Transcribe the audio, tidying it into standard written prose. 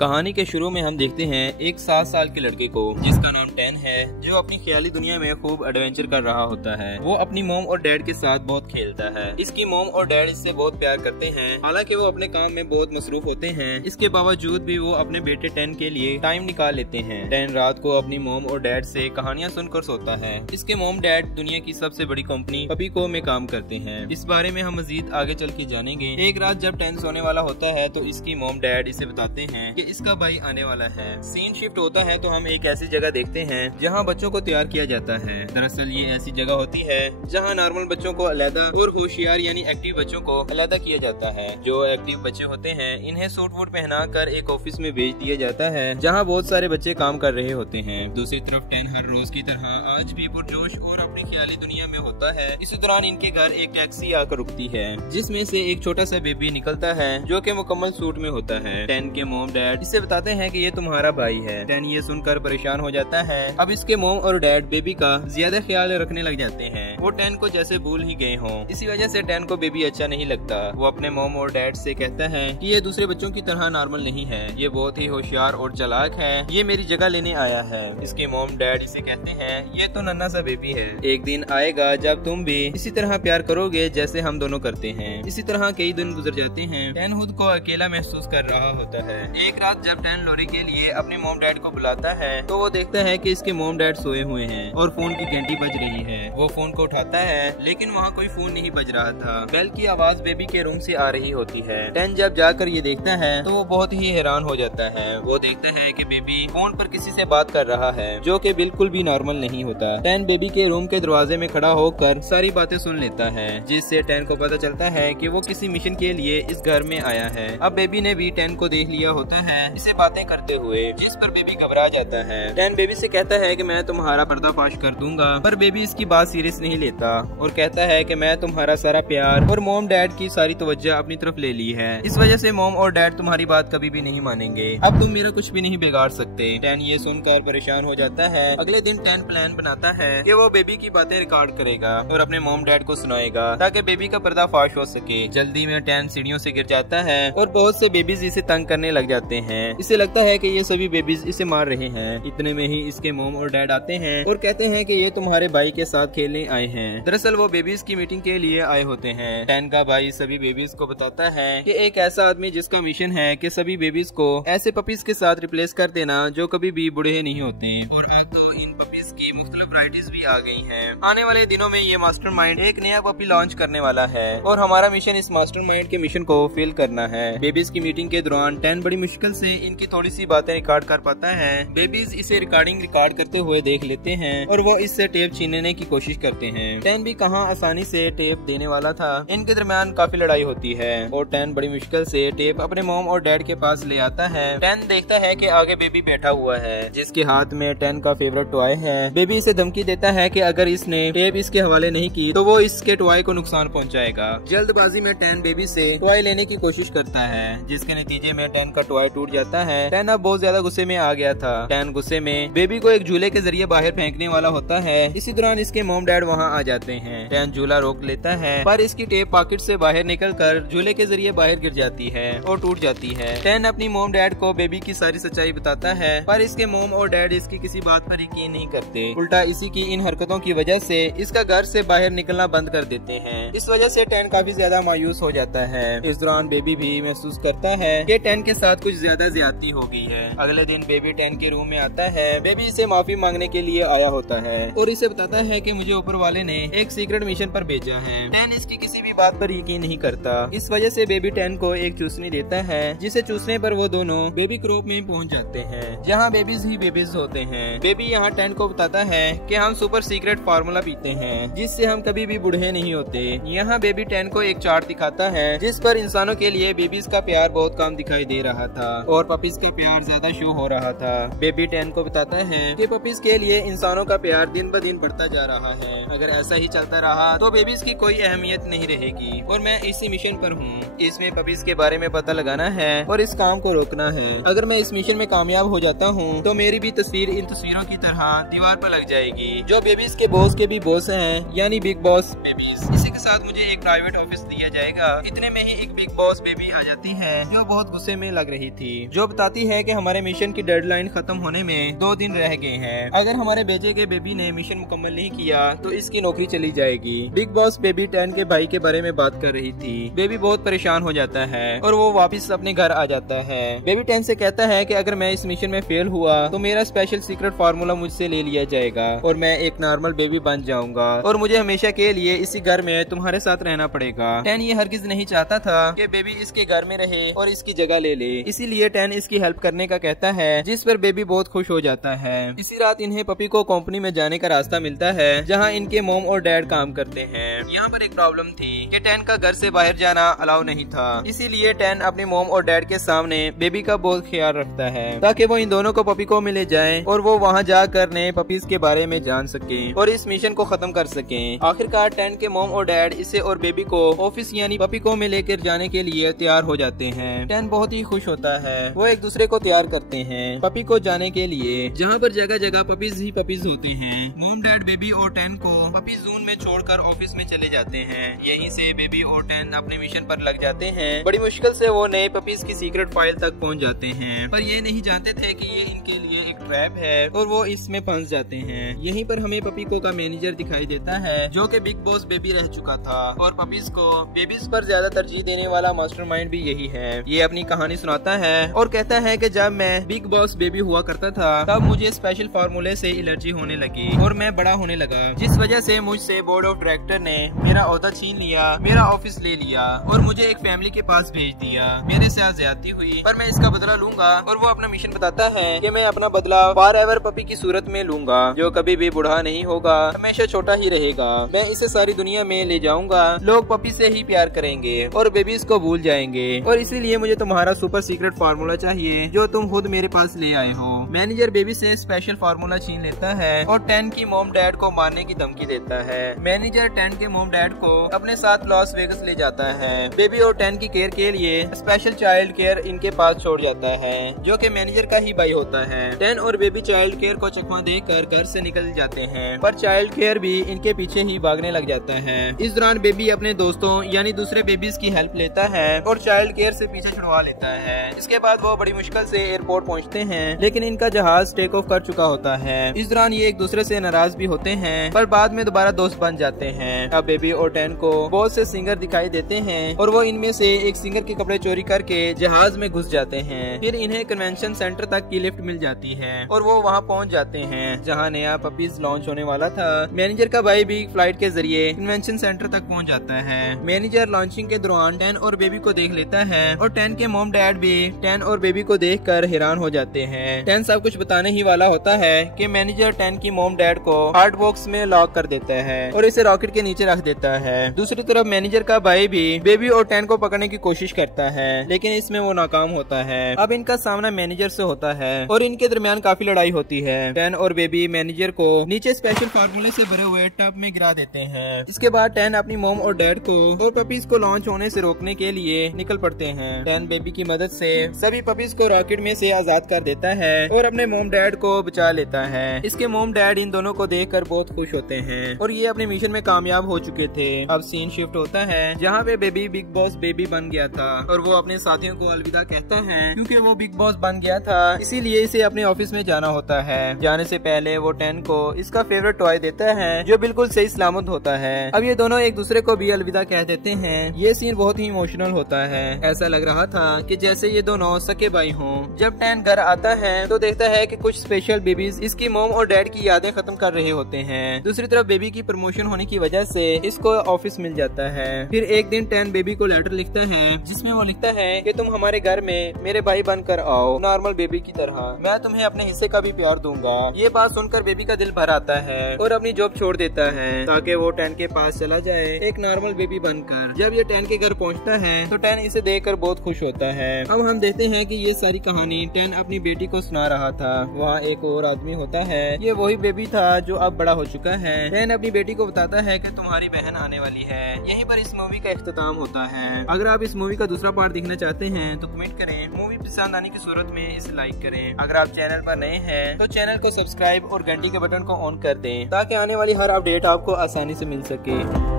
कहानी के शुरू में हम देखते हैं एक 7 साल के लड़के को जिसका नाम टेन है, जो अपनी ख्याली दुनिया में खूब एडवेंचर कर रहा होता है। वो अपनी मॉम और डैड के साथ बहुत खेलता है। इसकी मॉम और डैड इससे बहुत प्यार करते हैं। हालांकि वो अपने काम में बहुत मसरूफ होते हैं, इसके बावजूद भी वो अपने बेटे टेन के लिए टाइम निकाल लेते हैं। टेन रात को अपनी मॉम और डैड से कहानियां सुनकर सोता है। इसके मॉम डैड दुनिया की सबसे बड़ी कंपनी पपीको में काम करते हैं। इस बारे में हम मजीद आगे चल के जानेंगे। एक रात जब टेन सोने वाला होता है तो इसकी मॉम डैड इसे बताते हैं कि इसका भाई आने वाला है। सीन शिफ्ट होता है तो हम एक ऐसी जगह देखते हैं जहां बच्चों को तैयार किया जाता है। दरअसल ये ऐसी जगह होती है जहां नॉर्मल बच्चों को अलग और होशियार यानी एक्टिव बच्चों को अलग किया जाता है। जो एक्टिव बच्चे होते हैं इन्हें सूट वूट पहना कर एक ऑफिस में भेज दिया जाता है जहाँ बहुत सारे बच्चे काम कर रहे होते हैं। दूसरी तरफ टेन हर रोज की तरह आज भी पुरजोश और अपनी ख्याली दुनिया में होता है। इस दौरान इनके घर एक टैक्सी आकर रुकती है जिसमें से एक छोटा सा बेबी निकलता है जो कि मुकम्मल सूट में होता है। टेन के मॉम डैड इसे बताते हैं कि ये तुम्हारा भाई है। टेन ये सुनकर परेशान हो जाता है। अब इसके मॉम और डैड बेबी का ज्यादा ख्याल रखने लग जाते हैं। वो टेन को जैसे भूल ही गए हों। इसी वजह से टेन को बेबी अच्छा नहीं लगता। वो अपने मॉम और डैड से कहता है कि ये दूसरे बच्चों की तरह नॉर्मल नहीं है, ये बहुत ही होशियार और चालाक है, ये मेरी जगह लेने आया है। इसके मॉम डैड इसे कहते हैं ये तो नन्हा सा बेबी है, एक दिन आएगा जब तुम भी इसी तरह प्यार करोगे जैसे हम दोनों करते हैं। इसी तरह कई दिन गुजर जाते हैं। टेन खुद को अकेला महसूस कर रहा होता है। एक रात जब टेन लोरी के लिए अपने मॉम डैड को बुलाता है तो वो देखता है कि इसके मॉम डैड सोए हुए हैं और फोन की घंटी बज रही है। वो फोन को उठाता है लेकिन वहाँ कोई फोन नहीं बज रहा था। बेल की आवाज बेबी के रूम से आ रही होती है। टेन जब जाकर ये देखता है तो वो बहुत ही हैरान हो जाता है। वो देखता है कि बेबी फोन पर किसी से बात कर रहा है जो कि बिल्कुल भी नॉर्मल नहीं होता। टेन बेबी के रूम के दरवाजे में खड़ा होकर सारी बातें सुन लेता है जिससे टेन को पता चलता है कि वो किसी मिशन के लिए इस घर में आया है। अब बेबी ने भी टेन को देख लिया होता है इसे बातें करते हुए, जिस पर बेबी घबरा जाता है। टेन बेबी से कहता है कि मैं तुम्हारा पर्दाफाश कर दूंगा, पर बेबी इसकी बात सीरियस नहीं लेता और कहता है कि मैं तुम्हारा सारा प्यार और मॉम डैड की सारी तवज्जो अपनी तरफ ले ली है। इस वजह से मॉम और डैड तुम्हारी बात कभी भी नहीं मानेंगे। अब तुम मेरा कुछ भी नहीं बिगाड़ सकते। टेन ये सुनकर परेशान हो जाता है। अगले दिन टेन प्लान बनाता है कि वो बेबी की बातें रिकॉर्ड करेगा और अपने मॉम डैड को सुनाएगा ताकि बेबी का पर्दाफाश हो सके। जल्दी में टेन सीढ़ियों से गिर जाता है और बहुत से बेबीज इसे तंग करने लग जाते हैं। इसे लगता है कि ये सभी बेबीज इसे मार रहे हैं। इतने में ही इसके मॉम और डैड आते हैं और कहते हैं कि ये तुम्हारे भाई के साथ खेलने आए हैं। दरअसल वो बेबीज की मीटिंग के लिए आए होते हैं। टेन का भाई सभी बेबीज को बताता है कि एक ऐसा आदमी जिसका मिशन है कि सभी बेबीज को ऐसे पपीज के साथ रिप्लेस कर देना जो कभी भी बूढ़े नहीं होते। और अब तो इन पपीज की मुख्तलिफ वैरायटीज भी आ गई हैं। आने वाले दिनों में ये मास्टरमाइंड एक नया पपी लॉन्च करने वाला है और हमारा मिशन इस मास्टरमाइंड के मिशन को फेल करना है। बेबीज की मीटिंग के दौरान टेन बड़ी मुश्किल से इनकी थोड़ी सी बातें रिकॉर्ड कर पाता है। बेबीज इसे रिकॉर्ड करते हुए देख लेते हैं और वो इससे टेप छीनने की कोशिश करते हैं। टेन भी कहां आसानी से टेप देने वाला था। इनके दरमियान काफी लड़ाई होती है और टेन बड़ी मुश्किल से टेप अपने मॉम और डैड के पास ले आता है। टेन देखता है कि आगे बेबी बैठा हुआ है जिसके हाथ में टेन का फेवरेट टॉय है। बेबी इसे धमकी देता है कि अगर इसने टेप इसके हवाले नहीं की तो वो इसके टॉय को नुकसान पहुंचाएगा। जल्दबाजी में टेन बेबी से टॉय लेने की कोशिश करता है जिसके नतीजे में टेन का टॉय टूट जाता है। टेन अब बहुत ज्यादा गुस्से में आ गया था। टेन गुस्से में बेबी को एक झूले के जरिए बाहर फेंकने वाला होता है। इसी दौरान इसके मॉम डैड वहाँ आ जाते हैं। टेन झूला रोक लेता है पर इसकी टेप पॉकेट से बाहर निकलकर झूले के जरिए बाहर गिर जाती है और टूट जाती है। टेन अपनी मॉम डैड को बेबी की सारी सच्चाई बताता है पर इसके मॉम और डैड इसकी किसी बात पर यकीन नहीं करते। उल्टा इसी की इन हरकतों की वजह से इसका घर से बाहर निकलना बंद कर देते हैं। इस वजह से टेन काफी ज्यादा मायूस हो जाता है। इस दौरान बेबी भी महसूस करता है कि टेन के साथ कुछ ज्यादा ज्यादती हो गई है। अगले दिन बेबी टेन के रूम में आता है। बेबी इसे माफी मांगने के लिए आया होता है और इसे बताता है कि मुझे ऊपर वाले ने एक सीक्रेट मिशन पर भेजा है। टेन इसकी किसी भी बात पर यकीन नहीं करता। इस वजह से बेबी टेन को एक चूसनी देता है जिसे चूसने पर वो दोनों बेबी क्रॉप में पहुंच जाते हैं जहां बेबीज ही बेबीज होते हैं। बेबी यहां टेन को बताता है कि हम सुपर सीक्रेट फार्मूला पीते हैं जिससे हम कभी भी बूढ़े नहीं होते। यहाँ बेबी टेन को एक चार्ट दिखाता है जिस पर इंसानों के लिए बेबीज का प्यार बहुत कम दिखाई दे रहा था और पपीज का प्यार ज्यादा शो हो रहा था। बेबी टेन को बताता है कि पपीज के लिए इंसानों का प्यार दिन ब दिन बढ़ता जा रहा है। अगर ऐसा ही चलता रहा तो बेबीज की कोई अहमियत नहीं रहेगी। रहेगी और मैं इसी मिशन पर हूँ। इसमें पपीज के बारे में पता लगाना है और इस काम को रोकना है। अगर मैं इस मिशन में कामयाब हो जाता हूँ तो मेरी भी तस्वीर इन तस्वीरों की तरह दीवार पर लग जाएगी जो बेबीज के बॉस के भी बॉस हैं, यानी बिग बॉस बेबीज। इसी के साथ मुझे एक प्राइवेट ऑफिस दिया जाएगा। इतने में ही एक बिग बॉस बेबी आ जाती है जो बहुत गुस्से में लग रही थी, जो बताती है कि हमारे मिशन की डेडलाइन खत्म होने में 2 दिन रह गए हैं। अगर हमारे भेजे गए बेबी ने मिशन मुकम्मल नहीं किया तो इसकी नौकरी चली जाएगी। बिग बॉस बेबी 10 के भाई के बारे में बात कर रही थी। बेबी बहुत परेशान हो जाता है और वो वापस अपने घर आ जाता है। बेबी 10 से कहता है कि अगर मैं इस मिशन में फेल हुआ तो मेरा स्पेशल सीक्रेट फार्मूला मुझसे ले लिया जाएगा और मैं एक नॉर्मल बेबी बन जाऊंगा और मुझे हमेशा के लिए इसी घर में तुम्हारे साथ रहना पड़ेगा। 10 ये हरगिज नहीं चाहता था कि बेबी इसके घर में रहे और इसकी जगह ले ले, इसीलिए 10 इसकी हेल्प करने का कहता है, जिस पर बेबी बहुत खुश हो जाता है। इसी रात इन्हें पपी को कंपनी में जाने का रास्ता मिलता है जहाँ इनके मोम और डैड काम करते हैं। यहाँ पर एक प्रॉब्लम थी कि 10 का घर से बाहर जाना अलाउ नहीं था, इसीलिए 10 अपने मोम और डैड के सामने बेबी का बहुत ख्याल रखता है ताकि वो इन दोनों को पपी को मिले जाए और वो वहाँ जाकर नए पपीज के बारे में जान सके और इस मिशन को खत्म कर सके। आखिरकार 10 के मोम और डैड इसे और बेबी को ऑफिस यानी पपी को में लेकर जाने के लिए तैयार हो जाते हैं। 10 बहुत ही खुश होता है। वो एक दूसरे को तैयार करते हैं पपी को जाने के लिए, जहाँ पर जगह जगह पपीज ही पपीज होते हैं। मोम डैड बेबी और 10 को पपी जोन में छोड़कर ऑफिस में चले जाते हैं। यहीं से बेबी और 10 अपने मिशन पर लग जाते हैं। बड़ी मुश्किल से वो नए पपीज की सीक्रेट फाइल तक पहुँच जाते हैं, पर ये नहीं जानते थे कि ये इनके लिए एक ट्रैप है और वो इसमें फंस जाते हैं। यहीं पर हमें पपी को का मैनेजर दिखाई देता है जो कि बिग बॉस बेबी रह चुका था और पपीज को बेबीज पर ज्यादा तरजीह देने वाला मास्टरमाइंड भी यही है। ये अपनी कहानी सुनाता है और कहता है कि जब मैं बिग बॉस बेबी हुआ करता था तब मुझे स्पेशल फार्मूले से एलर्जी होने लगी और मैं बड़ा होने लगा, जिस वजह से मुझसे बोर्ड ऑफ डायरेक्टर ने मेरा ओहदा छीन लिया, मेरा ऑफिस ले लिया और मुझे एक फैमिली के पास भेज दिया। मेरे से ज्यादती हुई पर मैं इसका बदला लूंगा और वो अपना मिशन बताता है कि मैं अपना बदला फॉरएवर पपी की सूरत में लूंगा जो कभी भी बूढ़ा नहीं होगा, हमेशा छोटा ही रहेगा। मैं इसे सारी दुनिया में ले जाऊंगा, लोग पपी से ही प्यार करेंगे और बेबीज को भूल जाएंगे और इसीलिए मुझे तुम्हारा सुपर सीक्रेट फार्मूला चाहिए जो तुम खुद मेरे पास ले आए हो। मैनेजर बेबी से स्पेशल फार्मूला छीन लेता है और 10 की मोम डैड को मारने की धमकी देता है। मैनेजर 10 के मोम डैड को अपने साथ लॉस वेगस ले जाता है। बेबी और 10 की केयर के लिए स्पेशल चाइल्ड केयर इनके पास छोड़ जाता है जो कि मैनेजर का ही भाई होता है। 10 और बेबी चाइल्ड केयर को चकमा देकर घर से निकल जाते हैं, पर चाइल्ड केयर भी इनके पीछे ही भागने लग जाता है। इस दौरान बेबी अपने दोस्तों यानी दूसरे बेबीज की हेल्प लेता है और चाइल्ड केयर से पीछे छुड़वा लेता है। इसके बाद वो बड़ी मुश्किल से एयरपोर्ट पहुंचते हैं, लेकिन इनका जहाज टेक ऑफ कर चुका होता है। इस दौरान ये एक दूसरे से नाराज भी होते हैं, पर बाद में दोबारा दोस्त बन जाते हैं। अब बेबी और 10 को बहुत से सिंगर दिखाई देते हैं और वो इनमें से एक सिंगर के कपड़े चोरी करके जहाज में घुस जाते हैं। फिर इन्हें कन्वेंशन सेंटर तक की लिफ्ट मिल जाती है और वो वहाँ पहुँच जाते हैं जहाँ नया पपीज लॉन्च होने वाला था। मैनेजर का भाई भी फ्लाइट के जरिए कन्वेंशन सेंटर तक पहुँच जाता है। मैनेजर लॉन्चिंग के दौरान 10 और बेबी को देख लेता है और 10 के मोम डैड भी 10 और बेबी को देखकर हैरान हो जाते हैं। 10 सब कुछ बताने ही वाला होता है कि मैनेजर 10 की मोम डैड को हार्ड बॉक्स में लॉक कर देता है और इसे रॉकेट के नीचे रख देता है। दूसरी तरफ मैनेजर का भाई भी बेबी और 10 को पकड़ने की कोशिश करता है, लेकिन इसमें वो नाकाम होता है। अब इनका सामना मैनेजर से होता है और इनके दरमियान काफी लड़ाई होती है। 10 और बेबी मैनेजर को नीचे स्पेशल फार्मूले से भरे हुए टब में गिरा देते हैं। इसके बाद 10 अपनी मोम और डैड को और पपीज को लॉन्च होने से रोकने के लिए निकल पड़ते हैं। 10 बेबी की मदद से सभी पपीज को रॉकेट में से आजाद कर देता है और अपने मोम डैड को बचा लेता है। इसके मोम डैड इन दोनों को देखकर बहुत खुश होते हैं और ये अपने मिशन में कामयाब हो चुके थे। अब सीन शिफ्ट होता है जहाँ पे बेबी बिग बॉस बेबी बन गया था और वो अपने साथियों को अलविदा कहता है क्योंकि वो बिग बॉस बन गया था, इसीलिए इसे अपने ऑफिस में जाना होता है। जाने से पहले वो 10 को इसका फेवरेट टॉय देता है जो बिल्कुल सही सलामत होता है। अब ये दोनों एक दूसरे को भी अलविदा कह देते हैं। ये सीन बहुत ही इमोशनल होता है। ऐसा लग रहा था कि जैसे ये दोनों सके भाई हों। जब 10 घर आता है तो देखता है कि कुछ स्पेशल बेबीज इसकी मोम और डैड की यादें खत्म कर रहे होते हैं। दूसरी तरफ बेबी की प्रमोशन होने की वजह से इसको ऑफिस मिल जाता है। फिर एक दिन 10 बेबी को लेटर लिखता है जिसमें वो लिखता है कि तुम हमारे घर में मेरे भाई बनकर आओ, नॉर्मल बेबी की तरह। मैं तुम्हें अपने हिस्से का भी प्यार दूंगा। ये बात सुनकर बेबी का दिल भर आता है और अपनी जॉब छोड़ देता है ताकि वो 10 के पास चला जाए एक नॉर्मल बेबी बनकर। जब ये 10 के घर पहुंचता है तो 10 इसे देखकर बहुत खुश होता है। अब हम देखते हैं कि ये सारी कहानी 10 अपनी बेटी को सुना रहा था। वहाँ एक और आदमी होता है, ये वही बेबी था जो अब बड़ा हो चुका है। 10 अपनी बेटी को बताता है कि तुम्हारी बहन आने वाली है, यहीं पर इस मूवी का इख्तिताम होता है। अगर आप इस मूवी का दूसरा पार्ट देखना चाहते हैं तो कमेंट करें। मूवी पसंद आने की सूरत में इसे लाइक करें। अगर आप चैनल पर नए हैं तो चैनल को सब्सक्राइब और घंटी के बटन को ऑन कर दें ताकि आने वाली हर अपडेट आपको आसानी से मिल सके।